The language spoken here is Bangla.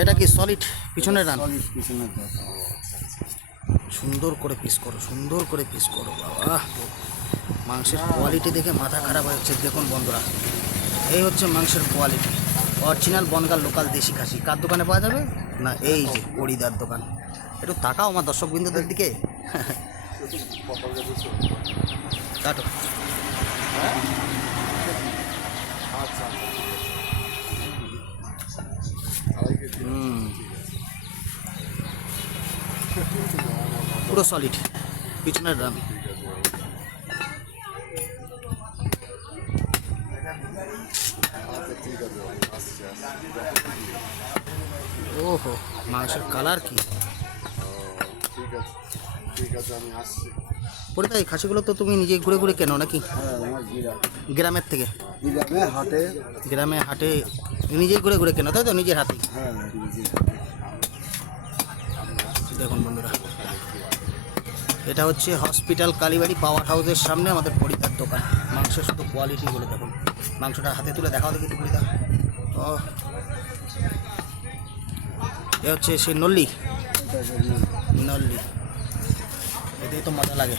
এটা কি সলিড পিছনের রান? সলিড পিছনের রান। সুন্দর করে পিস করো, সুন্দর করে পিস করো বাবা। মাংসের কোয়ালিটি দেখে মাথা খারাপ হচ্ছে। দেখুন বন্ধুরা, এই হচ্ছে মাংসের কোয়ালিটি। অরিজিনাল বনগাঁ লোকাল দেশি খাসি। কার দোকানে পাওয়া যাবে না? এই যে পরিদার দোকান। একটু তাকাও আমার দর্শকবৃন্দদের দিকে। কাটো। পুরো সলিড পিছনের রান। ওহো, মাংসের কালার কি! পরিদা, এই খাসিগুলো তো তুমি নিজে ঘুরে ঘুরে কেনো নাকি? হ্যাঁ, আমার গ্রামের থেকে? গ্রামে হাটে নিজেই ঘুরে ঘুরে কেনো, তাই তো? নিজের হাতে? হ্যাঁ। দেখুন বন্ধুরা, এটা হচ্ছে হসপিটাল কালীবাড়ি পাওয়ার হাউসের সামনে আমাদের পরিদার দোকান। মাংসের শুধু কোয়ালিটিগুলো দেখুন। মাংসটা হাতে তুলে দেখাও দেখি একটু পরিদা। ও, এ হচ্ছে সেই নল্লি। এতেই তো মজা লাগে।